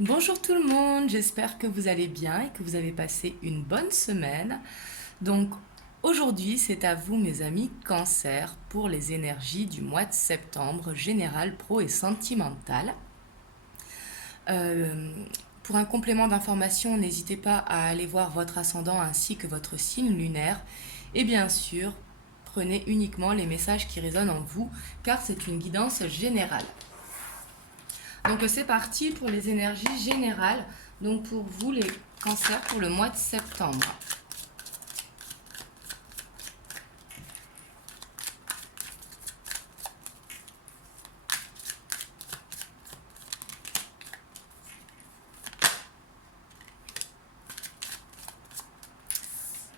Bonjour tout le monde, j'espère que vous allez bien et que vous avez passé une bonne semaine. Donc aujourd'hui c'est à vous mes amis Cancer pour les énergies du mois de septembre, général, pro et sentimental. Euh, pour un complément d'information, n'hésitez pas à aller voir votre ascendant ainsi que votre signe lunaire. Et bien sûr, prenez uniquement les messages qui résonnent en vous car c'est une guidance générale. Donc c'est parti pour les énergies générales. Donc pour vous les cancers pour le mois de septembre.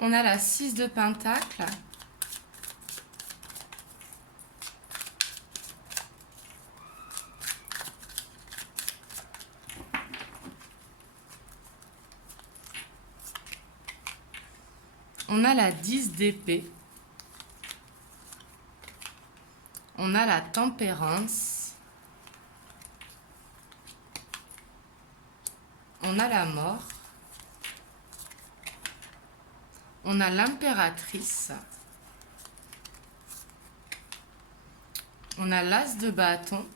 On a la 6 de Pentacle. On a la 10 d'épée. On a la tempérance. On a la mort. On a l'impératrice. On a l'as de bâton.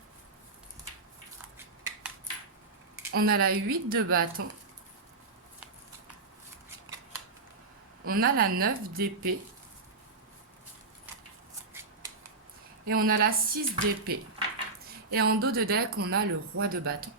On a la 8 de bâton. On a la 9 d'épée. Et on a la 6 d'épée. Et en dos de deck, on a le roi de bâton.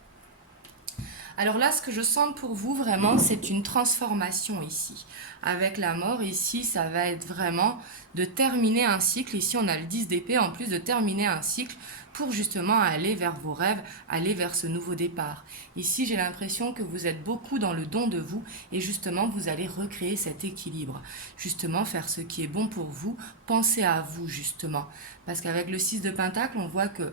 Alors là, ce que je sens pour vous, vraiment, c'est une transformation ici. Avec la mort, ici, ça va être vraiment de terminer un cycle. Ici, on a le 10 d'épée, en plus de terminer un cycle pour justement aller vers vos rêves, aller vers ce nouveau départ. Ici, j'ai l'impression que vous êtes beaucoup dans le don de vous et justement, vous allez recréer cet équilibre. Justement, faire ce qui est bon pour vous. Pensez à vous, justement. Parce qu'avec le 6 de Pentacle, on voit que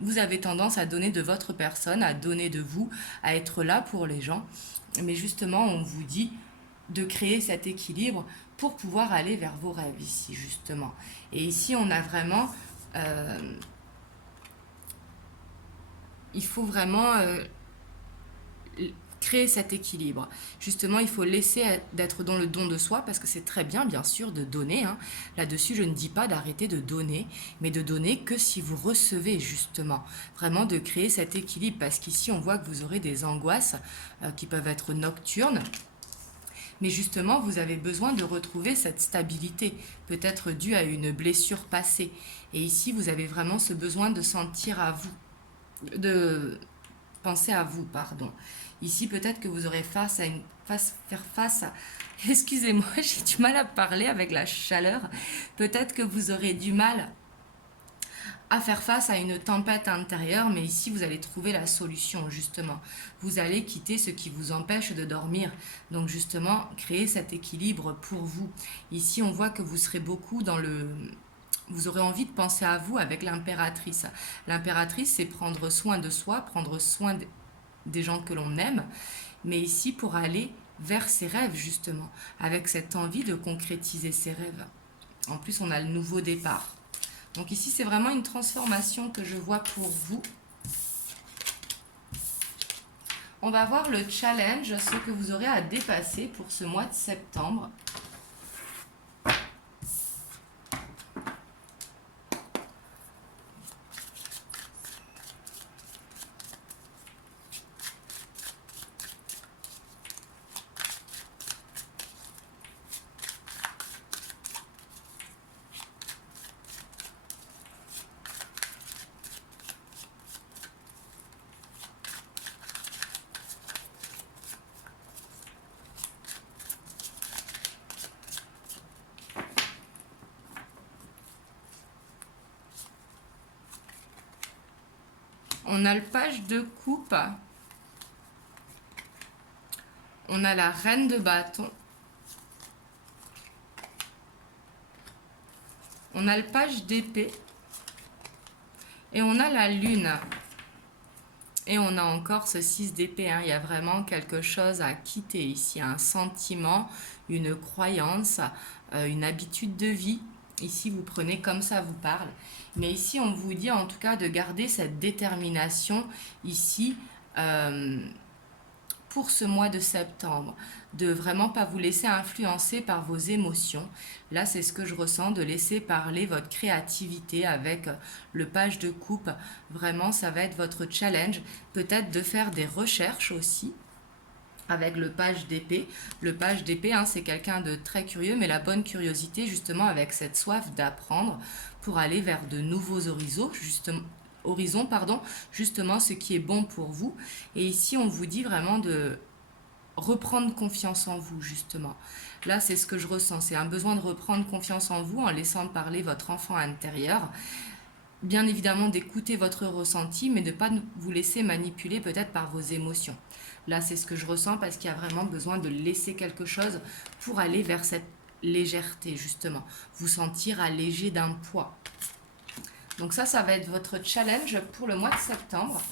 vous avez tendance à donner de votre personne, à donner de vous, à être là pour les gens. Mais justement, on vous dit de créer cet équilibre pour pouvoir aller vers vos rêves ici, justement. Et ici, on a vraiment... il faut vraiment créer cet équilibre. Justement, il faut laisser d'être dans le don de soi parce que c'est très bien, bien sûr, de donner. Hein. Là-dessus, je ne dis pas d'arrêter de donner, mais de donner que si vous recevez, justement. Vraiment de créer cet équilibre parce qu'ici, on voit que vous aurez des angoisses qui peuvent être nocturnes. Mais justement, vous avez besoin de retrouver cette stabilité, peut-être due à une blessure passée. Et ici, vous avez vraiment ce besoin de sentir à vous, de penser à vous, pardon. Ici, peut-être que vous aurez faire face à... Excusez-moi, j'ai du mal à parler avec la chaleur. Peut-être que vous aurez du mal à faire face à une tempête intérieure, mais ici, vous allez trouver la solution, justement. Vous allez quitter ce qui vous empêche de dormir. Donc, justement, créer cet équilibre pour vous. Ici, on voit que vous serez beaucoup dans le... Vous aurez envie de penser à vous avec l'impératrice. L'impératrice, c'est prendre soin de soi, prendre soin des gens que l'on aime, mais ici pour aller vers ses rêves justement, avec cette envie de concrétiser ses rêves. En plus, on a le nouveau départ. Donc ici, c'est vraiment une transformation que je vois pour vous. On va voir le challenge, ce que vous aurez à dépasser pour ce mois de septembre. On a le page de coupe. On a la reine de bâton. On a le page d'épée. Et on a la lune. Et on a encore ce 6 d'épée. Hein. Il y a vraiment quelque chose à quitter ici. Un sentiment, une croyance, une habitude de vie. Ici, vous prenez comme ça vous parle. Mais ici, on vous dit en tout cas de garder cette détermination ici pour ce mois de septembre, de vraiment pas vous laisser influencer par vos émotions. Là, c'est ce que je ressens, de laisser parler votre créativité avec le page de coupe. Vraiment, ça va être votre challenge. Peut-être de faire des recherches aussi avec le page d'épée. Le page d'épée, hein, c'est quelqu'un de très curieux, mais la bonne curiosité, justement, avec cette soif d'apprendre pour aller vers de nouveaux horizons, justement ce qui est bon pour vous. Et ici, on vous dit vraiment de reprendre confiance en vous, justement. Là, c'est ce que je ressens, c'est un besoin de reprendre confiance en vous en laissant parler votre enfant intérieur. Bien évidemment, d'écouter votre ressenti, mais de ne pas vous laisser manipuler peut-être par vos émotions. Là, c'est ce que je ressens parce qu'il y a vraiment besoin de laisser quelque chose pour aller vers cette légèreté, justement. Vous sentir allégé d'un poids. Donc ça va être votre challenge pour le mois de septembre.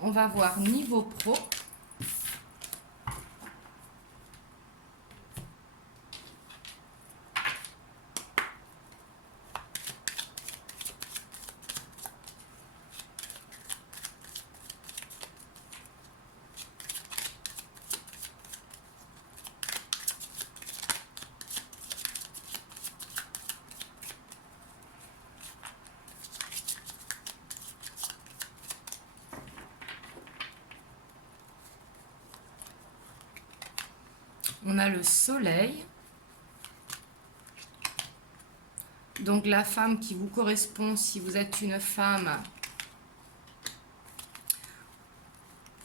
On va voir niveau pro. On a le soleil. Donc la femme qui vous correspond si vous êtes une femme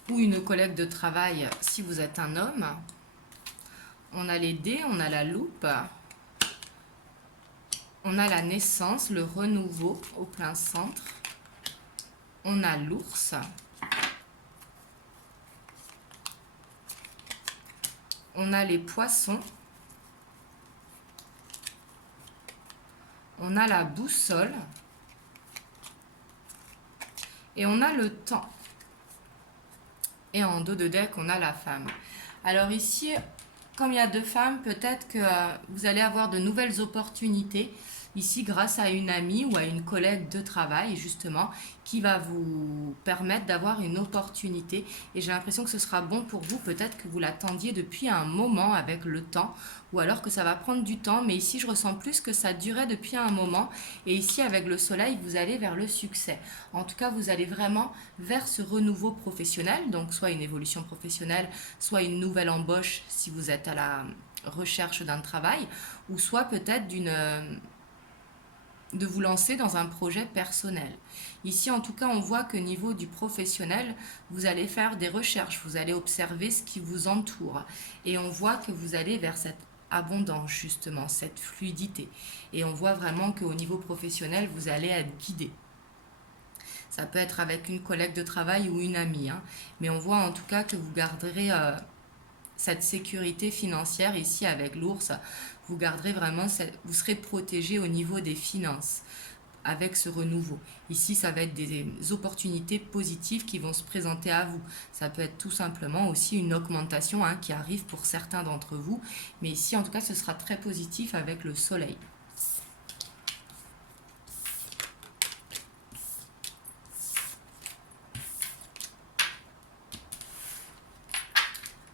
ou une collègue de travail si vous êtes un homme. On a les dés, on a la loupe. On a la naissance, le renouveau au plein centre. On a l'ours. On a les poissons. On a la boussole. Et on a le temps. Et en dos de deck, on a la femme. Alors ici, comme il y a deux femmes, peut-être que vous allez avoir de nouvelles opportunités. Ici, grâce à une amie ou à une collègue de travail, justement, qui va vous permettre d'avoir une opportunité. Et j'ai l'impression que ce sera bon pour vous. Peut-être que vous l'attendiez depuis un moment avec le temps, ou alors que ça va prendre du temps. Mais ici, je ressens plus que ça durait depuis un moment. Et ici, avec le soleil, vous allez vers le succès. En tout cas, vous allez vraiment vers ce renouveau professionnel. Donc, soit une évolution professionnelle, soit une nouvelle embauche si vous êtes à la recherche d'un travail, ou soit peut-être de vous lancer dans un projet personnel. Ici, en tout cas, on voit que niveau du professionnel, vous allez faire des recherches, vous allez observer ce qui vous entoure. Et on voit que vous allez vers cette abondance, justement, cette fluidité. Et on voit vraiment qu'au niveau professionnel, vous allez être guidé. Ça peut être avec une collègue de travail ou une amie. Hein. Mais on voit en tout cas que vous garderez cette sécurité financière ici avec l'ours. Vous garderez vraiment, vous serez protégé au niveau des finances avec ce renouveau. Ici, ça va être des opportunités positives qui vont se présenter à vous. Ça peut être tout simplement aussi une augmentation qui arrive pour certains d'entre vous. Mais ici, en tout cas, ce sera très positif avec le soleil.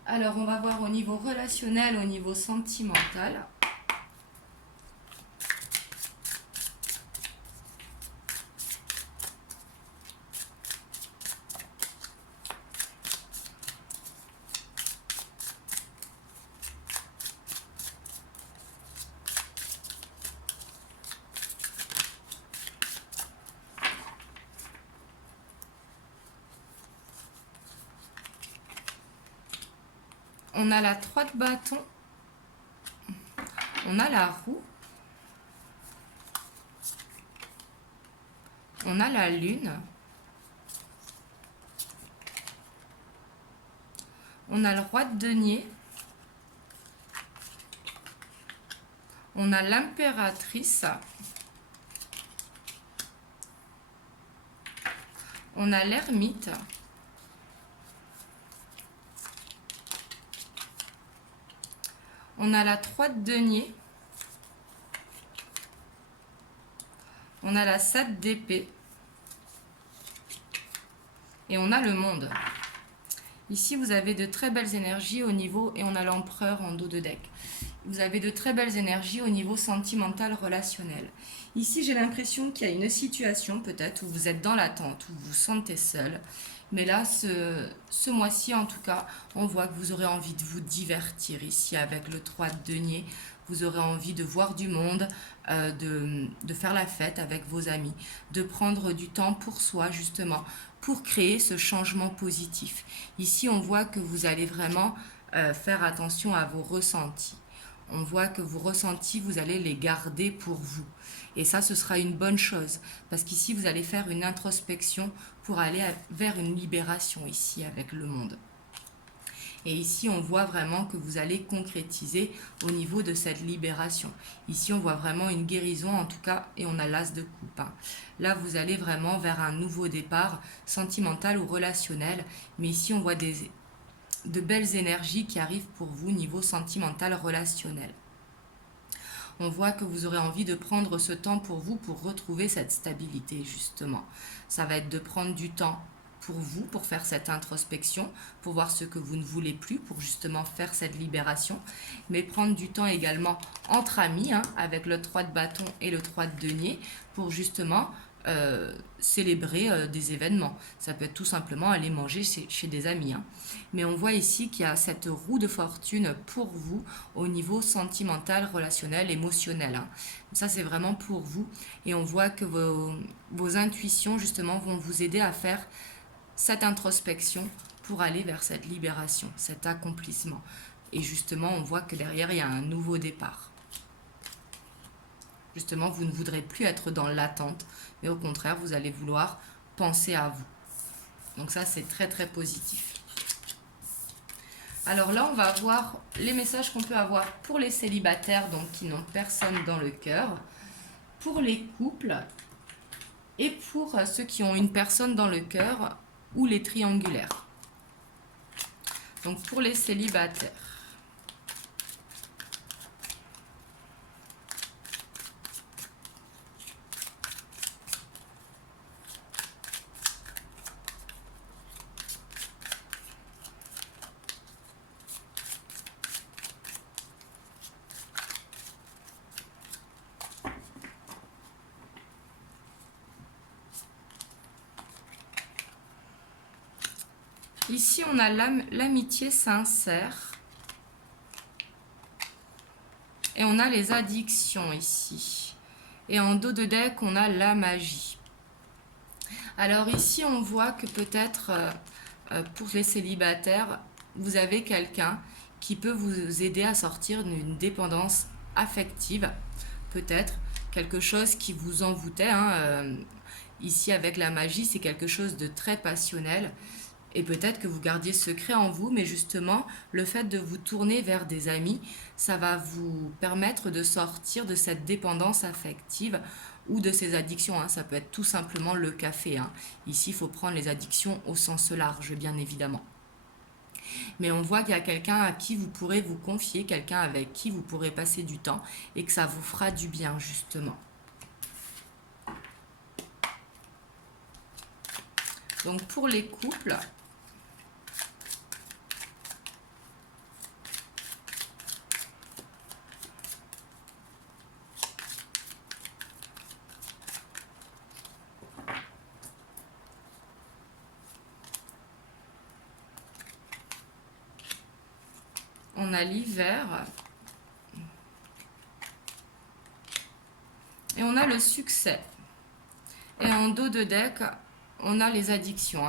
Alors, on va voir au niveau relationnel, au niveau sentimental. On a la 3 de bâton, on a la roue, on a la lune, on a le roi de denier, on a l'impératrice, on a l'ermite, on a la 3 de denier, on a la 7 d'épée et on a le monde. Ici, vous avez de très belles énergies au niveau, et on a l'empereur en dos de deck. Vous avez de très belles énergies au niveau sentimental, relationnel. Ici, j'ai l'impression qu'il y a une situation peut-être où vous êtes dans l'attente, où vous vous sentez seul. Mais là, ce mois-ci, en tout cas, on voit que vous aurez envie de vous divertir ici avec le 3 de denier. Vous aurez envie de voir du monde, de faire la fête avec vos amis, de prendre du temps pour soi, justement, pour créer ce changement positif. Ici, on voit que vous allez vraiment faire attention à vos ressentis. On voit que vos ressentis, vous allez les garder pour vous. Et ça, ce sera une bonne chose. Parce qu'ici, vous allez faire une introspection pour aller vers une libération ici avec le monde. Et ici, on voit vraiment que vous allez concrétiser au niveau de cette libération. Ici, on voit vraiment une guérison en tout cas, et on a l'as de coupe. Là, vous allez vraiment vers un nouveau départ sentimental ou relationnel. Mais ici, on voit de belles énergies qui arrivent pour vous niveau sentimental relationnel. On voit que vous aurez envie de prendre ce temps pour vous pour retrouver cette stabilité justement. Ça va être de prendre du temps pour vous, pour faire cette introspection, pour voir ce que vous ne voulez plus, pour justement faire cette libération, mais prendre du temps également entre amis, avec le 3 de bâton et le 3 de denier, pour justement célébrer des événements. Ça peut être tout simplement aller manger chez des amis. Mais on voit ici qu'il y a cette roue de fortune pour vous au niveau sentimental, relationnel, émotionnel. Ça, c'est vraiment pour vous. Et on voit que vos intuitions, justement, vont vous aider à faire cette introspection pour aller vers cette libération, cet accomplissement. Et justement, on voit que derrière, il y a un nouveau départ. Justement, vous ne voudrez plus être dans l'attente, mais au contraire, vous allez vouloir penser à vous. Donc ça, c'est très, très positif. Alors là, on va voir les messages qu'on peut avoir pour les célibataires, donc qui n'ont personne dans le cœur, pour les couples et pour ceux qui ont une personne dans le cœur ou les triangulaires. Donc pour les célibataires. Ici, on a l'amitié sincère. Et on a les addictions ici. Et en dos de deck, on a la magie. Alors ici, on voit que peut-être pour les célibataires, vous avez quelqu'un qui peut vous aider à sortir d'une dépendance affective. Peut-être quelque chose qui vous envoûtait. Ici, avec la magie, c'est quelque chose de très passionnel. Et peut-être que vous gardiez secret en vous, mais justement, le fait de vous tourner vers des amis, ça va vous permettre de sortir de cette dépendance affective ou de ces addictions. Ça peut être tout simplement le café. Ici, il faut prendre les addictions au sens large, bien évidemment. Mais on voit qu'il y a quelqu'un à qui vous pourrez vous confier, quelqu'un avec qui vous pourrez passer du temps et que ça vous fera du bien, justement. Donc, pour les couples... On a l'hiver et on a le succès. Et en dos de deck, on a les addictions.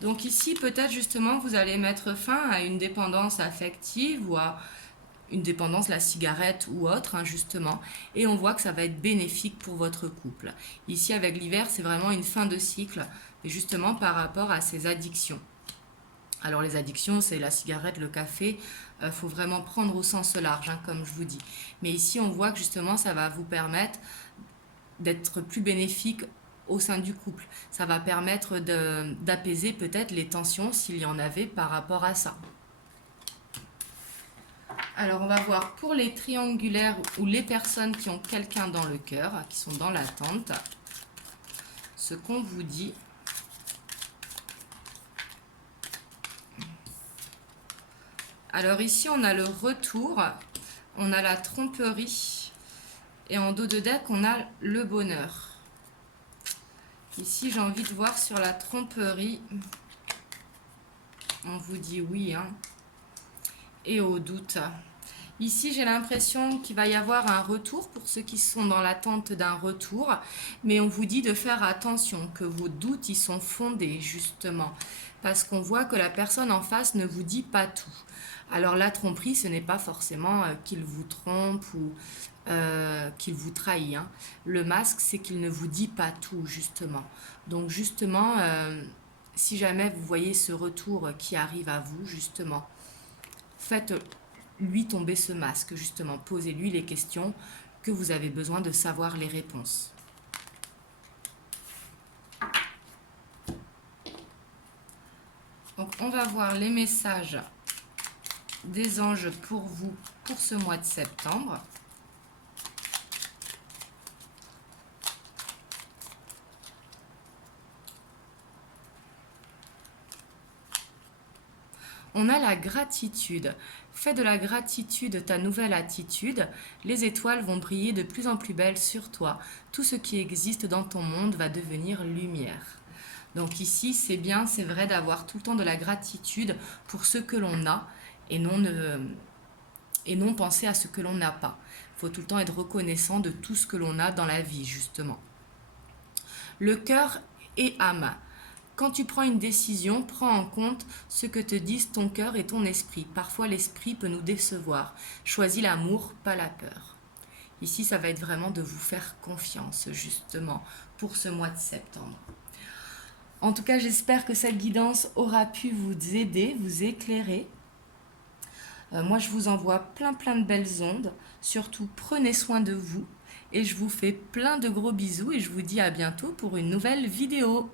Donc ici, peut-être justement, vous allez mettre fin à une dépendance affective ou à une dépendance, la cigarette ou autre, justement. Et on voit que ça va être bénéfique pour votre couple. Ici, avec l'hiver, c'est vraiment une fin de cycle, et justement par rapport à ces addictions. Alors les addictions, c'est la cigarette, le café, faut vraiment prendre au sens large, comme je vous dis. Mais ici, on voit que justement, ça va vous permettre d'être plus bénéfique au sein du couple. Ça va permettre d'apaiser peut-être les tensions s'il y en avait par rapport à ça. Alors, on va voir pour les triangulaires ou les personnes qui ont quelqu'un dans le cœur, qui sont dans l'attente, ce qu'on vous dit. Alors ici, on a le retour, on a la tromperie et en dos de deck, on a le bonheur. Ici, j'ai envie de voir sur la tromperie. On vous dit oui, hein. Et au doute. Ici, j'ai l'impression qu'il va y avoir un retour pour ceux qui sont dans l'attente d'un retour. Mais on vous dit de faire attention, que vos doutes, ils sont fondés, justement. Parce qu'on voit que la personne en face ne vous dit pas tout. Alors, la tromperie, ce n'est pas forcément qu'il vous trompe ou qu'il vous trahit, hein. Le masque, c'est qu'il ne vous dit pas tout, justement. Donc, justement, si jamais vous voyez ce retour qui arrive à vous, justement, faites-lui tomber ce masque, justement. Posez-lui les questions que vous avez besoin de savoir les réponses. Donc, on va voir les messages des anges pour vous pour ce mois de septembre. On a la gratitude. Fais de la gratitude ta nouvelle attitude. Les étoiles vont briller de plus en plus belles sur toi. Tout ce qui existe dans ton monde va devenir lumière. Donc ici, c'est bien, c'est vrai d'avoir tout le temps de la gratitude pour ce que l'on a et non penser à ce que l'on n'a pas. Il faut tout le temps être reconnaissant de tout ce que l'on a dans la vie, justement. Le cœur et âme. Quand tu prends une décision, prends en compte ce que te disent ton cœur et ton esprit. Parfois, l'esprit peut nous décevoir. Choisis l'amour, pas la peur. Ici, ça va être vraiment de vous faire confiance, justement, pour ce mois de septembre. En tout cas, j'espère que cette guidance aura pu vous aider, vous éclairer. Moi, je vous envoie plein de belles ondes. Surtout, prenez soin de vous. Et je vous fais plein de gros bisous et je vous dis à bientôt pour une nouvelle vidéo.